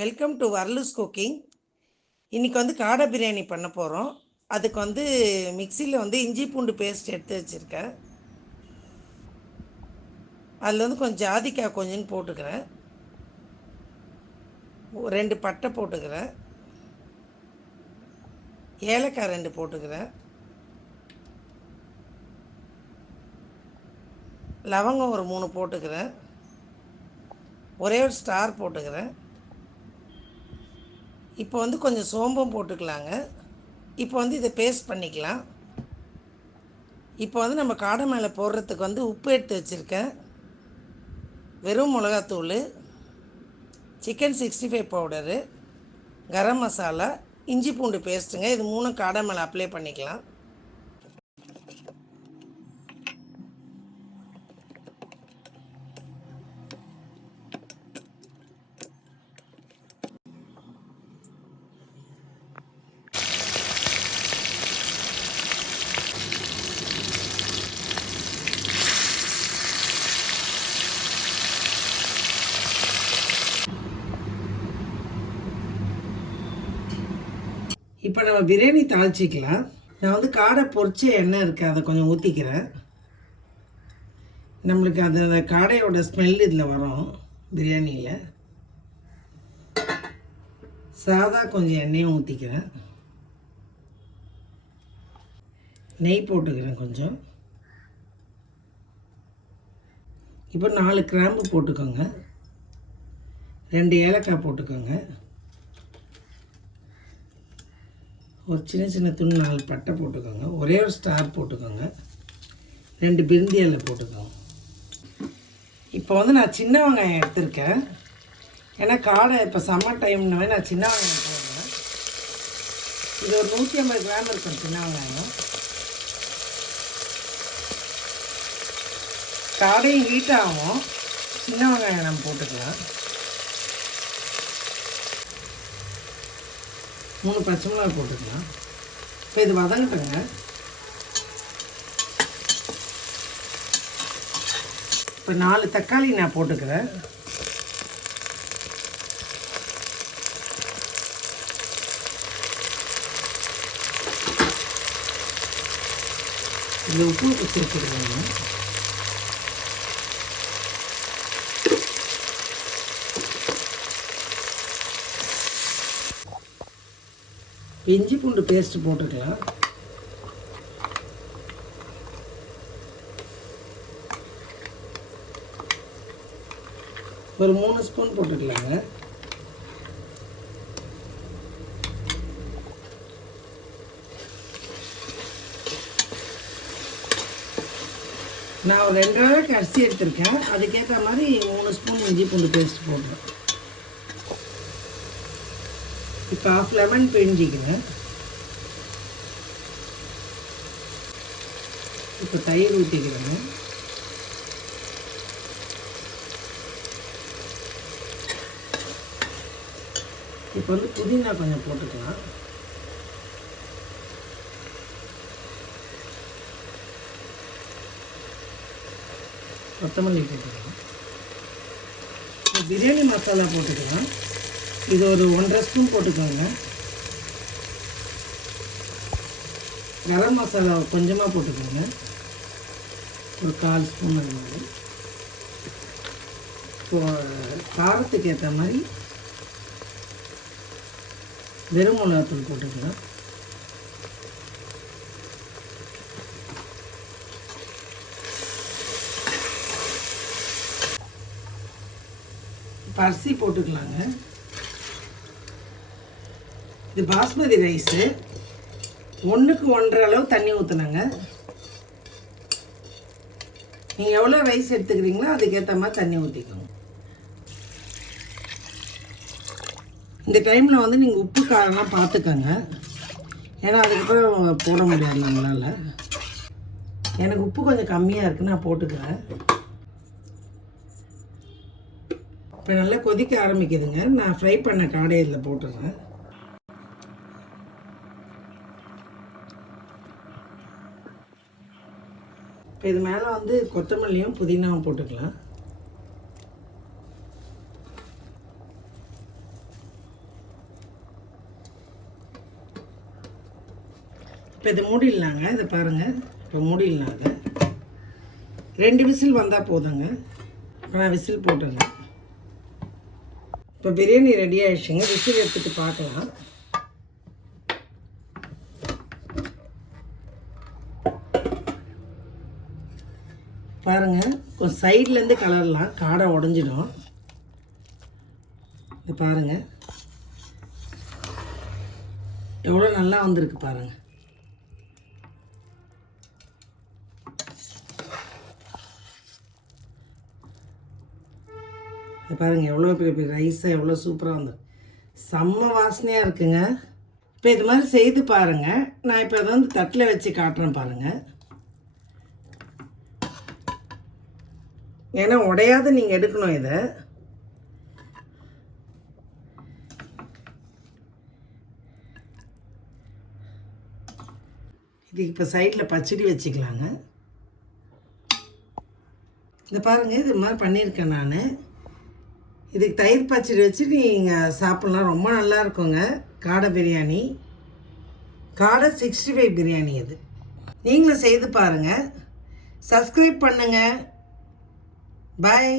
Welcome to வர்லூஸ் cooking. இன்றைக்கி வந்து காடை பிரியாணி பண்ண போகிறோம். அதுக்கு வந்து மிக்சியில் வந்து இஞ்சி பூண்டு பேஸ்ட் எடுத்து வச்சுருக்கேன். அதில் வந்து கொஞ்சம் ஜாதிக்காய் கொஞ்சம் போட்டுக்கிறேன், 2 பட்டை போட்டுக்கிறேன், ஏலக்காய் 2 போட்டுக்கிறேன், லவங்கம் ஒரு 3 போட்டுக்கிறேன், ஒரே ஒரு ஸ்டார் போட்டுக்கிறேன். இப்போ வந்து கொஞ்சம் சோம்பம் போட்டுக்கலாங்க. இப்போ வந்து இதை பேஸ்ட் பண்ணிக்கலாம். இப்போ வந்து நம்ம காடை மேலே போடுறதுக்கு வந்து உப்பு எடுத்து வச்சுருக்கேன், வெறும் மிளகாத்தூள், சிக்கன் 65 பவுடரு, கரம் மசாலா, இஞ்சி பூண்டு பேஸ்ட்டுங்க. இது 3 காடை மேலே அப்ளை பண்ணிக்கலாம். இப்போ நம்ம பிரியாணி தாளிச்சிக்கலாம். நான் வந்து காடை பொரிச்ச எண்ணெய் இருக்குது, அதை கொஞ்சம் ஊற்றிக்கிறேன். நம்மளுக்கு அந்த காடையோட ஸ்மெல் இதில் வரும் பிரியாணியில். சாதா கொஞ்சம் எண்ணெயும் ஊற்றிக்கிறேன், நெய் போட்டுக்கிறேன் கொஞ்சம். இப்போ 4 கிராம்பு போட்டுக்கோங்க, 2 ஏலக்காய் போட்டுக்கோங்க, ஒரு சின்ன சின்ன துணி 4 பட்டை போட்டுக்கோங்க, ஒரே ஒரு ஸ்டார் போட்டுக்கோங்க, 2 பிரிந்தி இலை போட்டுக்கோங்க. இப்போ வந்து நான் சின்ன வெங்காயம் எடுத்திருக்கேன், ஏன்னா காடை இப்போ சம்மர் டைம்னாவே நான் சின்ன வெங்காயம் போடுறேன். இது ஒரு 150 கிராம் இருக்கும் சின்ன வெங்காயம். காடையும் ஹீட் ஆகும், சின்ன வெங்காயம் நம்ம போட்டுக்கலாம். 3 பச்சை மிளகாய் போட்டுக்கலாம். இப்போ இது வதங்கட்டுங்க. இப்போ 4 தக்காளி நான் போட்டுக்கிறேன். இதில் உப்பு சேர்த்துருக்கேங்க. இஞ்சி பூண்டு பேஸ்ட்டு போட்டுக்கலாம். ஒரு 3 ஸ்பூன் போட்டுக்கலாங்க. நான் ஒரு 2 ரூபாய்க்கு அரிசி எடுத்திருக்கேன், அதுக்கேற்ற மாதிரி 3 ஸ்பூன் இஞ்சி பூண்டு பேஸ்ட் போடுறேன். இப்போ 1/2 லெமன் பிழிஞ்சிக்கிறேன். இப்போ தயிர் ஊற்றிக்கிறேங்க. இப்போ வந்து புதினா கொஞ்சம் போட்டுக்கலாம். கொத்தமல்லி போட்டுக்கலாம். பிரியாணி மசாலா போட்டுக்கலாம். இது ஒரு 1.5 ஸ்பூன் போட்டுக்கோங்க. கரம் மசாலா கொஞ்சமாக போட்டுக்கோங்க, ஒரு 1/4 ஸ்பூன் அந்த மாதிரி. இப்போ காரத்துக்கு ஏற்ற மாதிரி வெறும் மிளகாத்தூள் போட்டுக்கலாம். இப்போ அரிசி போட்டுக்கலாங்க. இது பாஸ்மதி ரைஸு, 1க்கு 1.5 அளவு தண்ணி ஊற்றுனாங்க. நீங்கள் எவ்வளோ ரைஸ் எடுத்துக்கிறீங்களோ அதுக்கேற்ற மாதிரி தண்ணி ஊற்றிக்கோங்க. இந்த டைமில் வந்து நீங்கள் உப்பு காரம்லாம் பார்த்துக்கோங்க, ஏன்னா அதுக்கப்புறம் போட முடியாது நம்மளால். எனக்கு உப்பு கொஞ்சம் கம்மியாக இருக்குது, நான் போட்டுக்கிறேன். இப்போ நல்லா கொதிக்க ஆரம்பிக்குதுங்க. நான் ஃப்ரை பண்ண காடை இதில் போட்டுறேன். இப்போ இது மேலே வந்து கொத்தமல்லியும் புதினாவும் போட்டுக்கலாம். இப்போ இதை மூடிடலாங்க. இதை பாருங்கள், இப்போ மூடிடலாங்க. 2 விசில் வந்தால் போதுங்க. இப்போ நான் விசில் போட்டுறேன். இப்போ பிரியாணி ரெடி ஆகிடுச்சுங்க. விசில் எடுத்துகிட்டு பார்க்கலாம். பாருங்கள், கொஞ்சம் சைட்லேருந்து கலரலாம், காடை உடஞ்சிடும். இது பாருங்கள் எவ்வளோ நல்லா வந்திருக்கு பாருங்கள். இது பாருங்கள் எவ்வளோ பெரிய பெரிய ரைஸாக எவ்வளோ சூப்பராக வந்துருக்கு. செம்ம வாசனையாக இருக்குங்க. இப்போ இது மாதிரி செய்து பாருங்கள். நான் இப்போ அதை வந்து தட்டில் வச்சு காட்டுறேன் பாருங்கள். ஏன்னா உடையாத நீங்கள் எடுக்கணும். இதை இதுக்கு இப்போ சைடில் பச்சடி வச்சுக்கலாங்க. இந்த பாருங்கள், இது மாதிரி பண்ணியிருக்கேன் நான். இதுக்கு தயிர் பச்சடி வச்சு நீங்கள் சாப்பிட்லாம், ரொம்ப நல்லா இருக்குங்க. காடை பிரியாணி, காடை 65 பிரியாணி. இது நீங்களும் செய்து பாருங்கள். சப்ஸ்கிரைப் பண்ணுங்கள். பாய்.